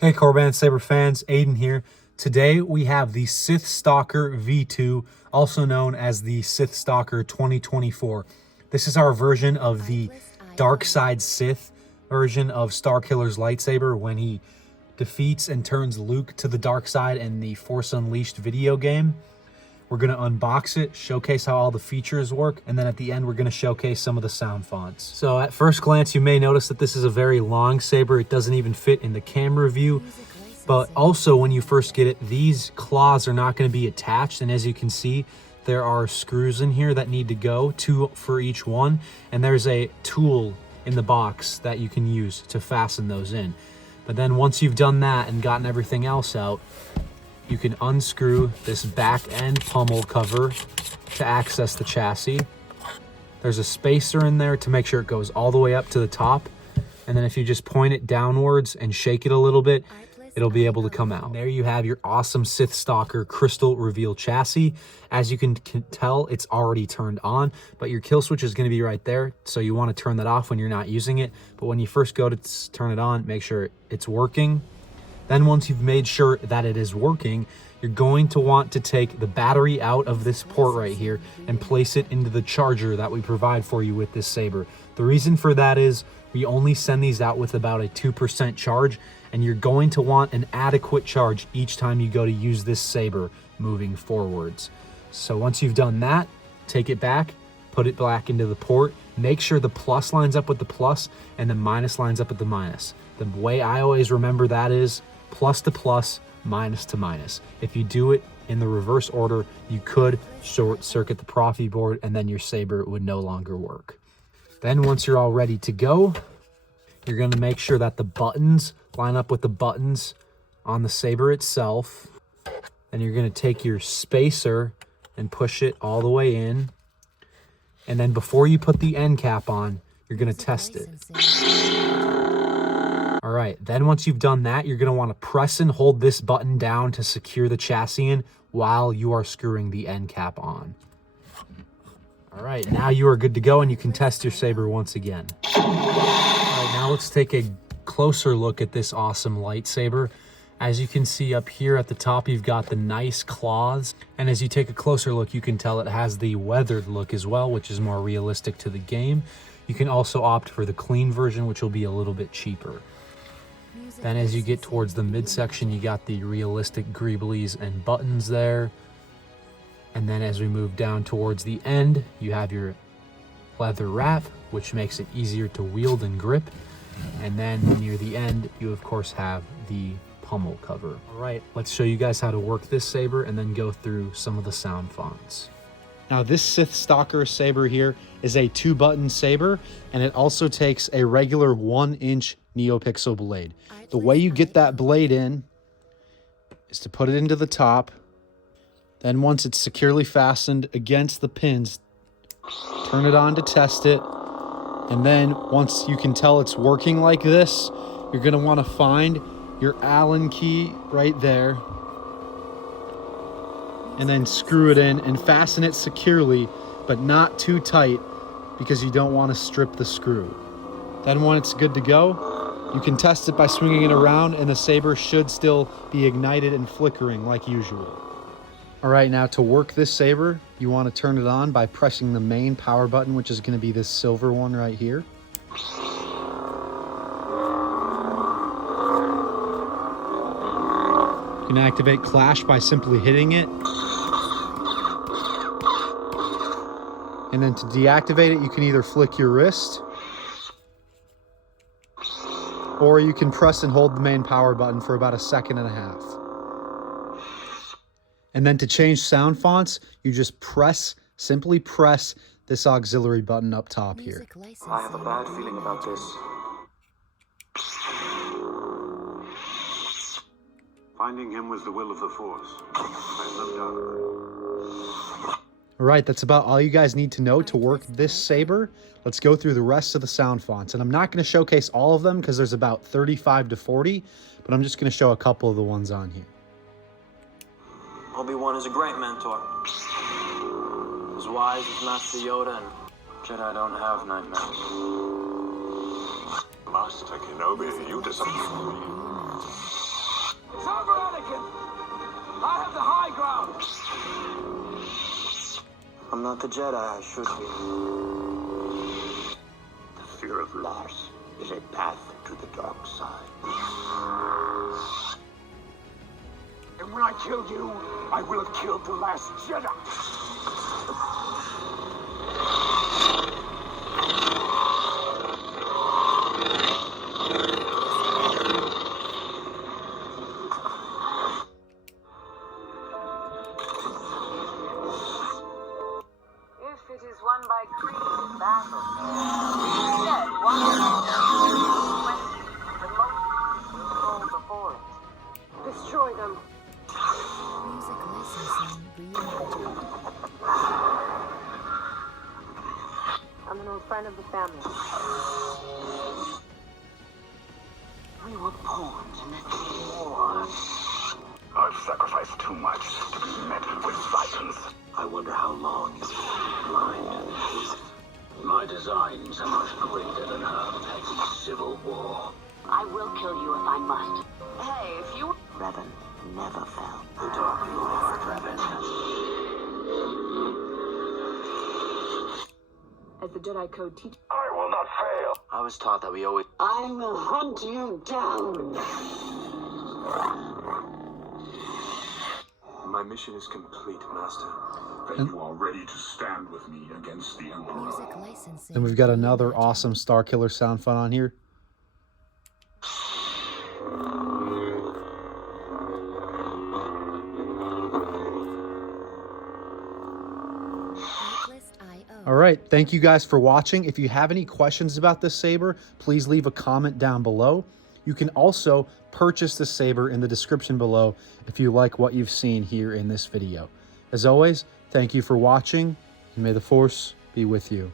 Hey Korbanth Saber fans, Aiden here. Today we have the Sith Stalker V2, also known as the Sith Stalker 2024. This is our version of the Dark Side Sith version of Starkiller's lightsaber when he defeats and turns Luke to the dark side in the Force Unleashed video game. We're going to unbox it, showcase how all the features work, and then at the end we're going to showcase some of the sound fonts. So at first glance you may notice that this is a very long saber. It doesn't even fit in the camera view. But also when you first get it, these claws are not going to be attached, and as you can see, there are screws in here that need to go, 2 for each one, and there's a tool in the box that you can use to fasten those in. But then once you've done that and gotten everything else out, you can unscrew this back end pummel cover to access the chassis. There's a spacer in there to make sure it goes all the way up to the top. And then if you just point it downwards and shake it a little bit, it'll be able to come out. And there you have your awesome Sith Stalker crystal reveal chassis. As you can tell, it's already turned on, but your kill switch is going to be right there. So you want to turn that off when you're not using it. But when you first go to turn it on, make sure it's working. Then once you've made sure that it is working, you're going to want to take the battery out of this port right here and place it into the charger that we provide for you with this saber. The reason for that is we only send these out with about a 2% charge, and you're going to want an adequate charge each time you go to use this saber moving forwards. So once you've done that, take it back, put it back into the port, make sure the plus lines up with the plus and the minus lines up with the minus. The way I always remember that is plus to plus, minus to minus. If you do it in the reverse order, you could short circuit the Proffieboard and then your saber would no longer work. Then once you're all ready to go, you're going to make sure that the buttons line up with the buttons on the saber itself. Then you're going to take your spacer and push it all the way in. And then before you put the end cap on, you're going to test it. All right, then once you've done that, you're going to want to press and hold this button down to secure the chassis in while you are screwing the end cap on. All right, now you are good to go and you can test your saber once again. All right, now let's take a closer look at this awesome lightsaber. As you can see up here at the top, you've got the nice claws. And as you take a closer look, you can tell it has the weathered look as well, which is more realistic to the game. You can also opt for the clean version, which will be a little bit cheaper. Then as you get towards the midsection, you got the realistic greeblies and buttons there. And then as we move down towards the end, you have your leather wrap, which makes it easier to wield and grip. And then near the end, you of course have the pummel cover. All right, let's show you guys how to work this saber and then go through some of the sound fonts. Now this Sith Stalker saber here is a 2-button saber, and it also takes a regular 1-inch NeoPixel blade. The way you get that blade in is to put it into the top. Then once it's securely fastened against the pins, turn it on to test it. And then once you can tell it's working like this, you're going to want to find your Allen key right there. And then screw it in and fasten it securely, but not too tight because you don't want to strip the screw. Then when it's good to go, you can test it by swinging it around and the saber should still be ignited and flickering like usual. All right, now to work this saber, you want to turn it on by pressing the main power button, which is going to be this silver one right here. You can activate Clash by simply hitting it. And then to deactivate it, you can either flick your wrist, or you can press and hold the main power button for about 1.5 seconds. And then to change sound fonts, you just simply press this auxiliary button up top here. I have a bad feeling about this. Finding him was the will of the Force. I have no doubt. All right, that's about all you guys need to know to work this saber. Let's go through the rest of the sound fonts. And I'm not going to showcase all of them because there's about 35 to 40, but I'm just going to show a couple of the ones on here. Obi-Wan is a great mentor. As wise as Master Yoda, and Jedi don't have nightmares. Master Kenobi, you disappoint me. not the Jedi I should be. The fear of loss is a path to the dark side. And when I kill you, I will have killed the last Jedi. If it is won by creed battle, instead one when the most will fall before it. Destroy them. Music licensing reimagined. I'm an old friend of the family. We were born to make war. I've sacrificed too much to be met with violence. I wonder how long he's blind. My designs are much greater than her petty civil war. I will kill you if I must. Hey, if you... Revan never fell. The Dark Lord, Revan. As the Jedi Code teaches... I will not fail. I was taught that we always... I will hunt you down. My mission is complete, Master. Then you are ready to stand with me against the Emperor. Music licensing. And we've got another reimagined. awesome Starkiller sound fun on here. Artlist.io. All right, thank you guys for watching. If you have any questions about this saber, please leave a comment down below. You can also purchase the saber in the description below if you like what you've seen here in this video. As always, thank you for watching, and may the Force be with you.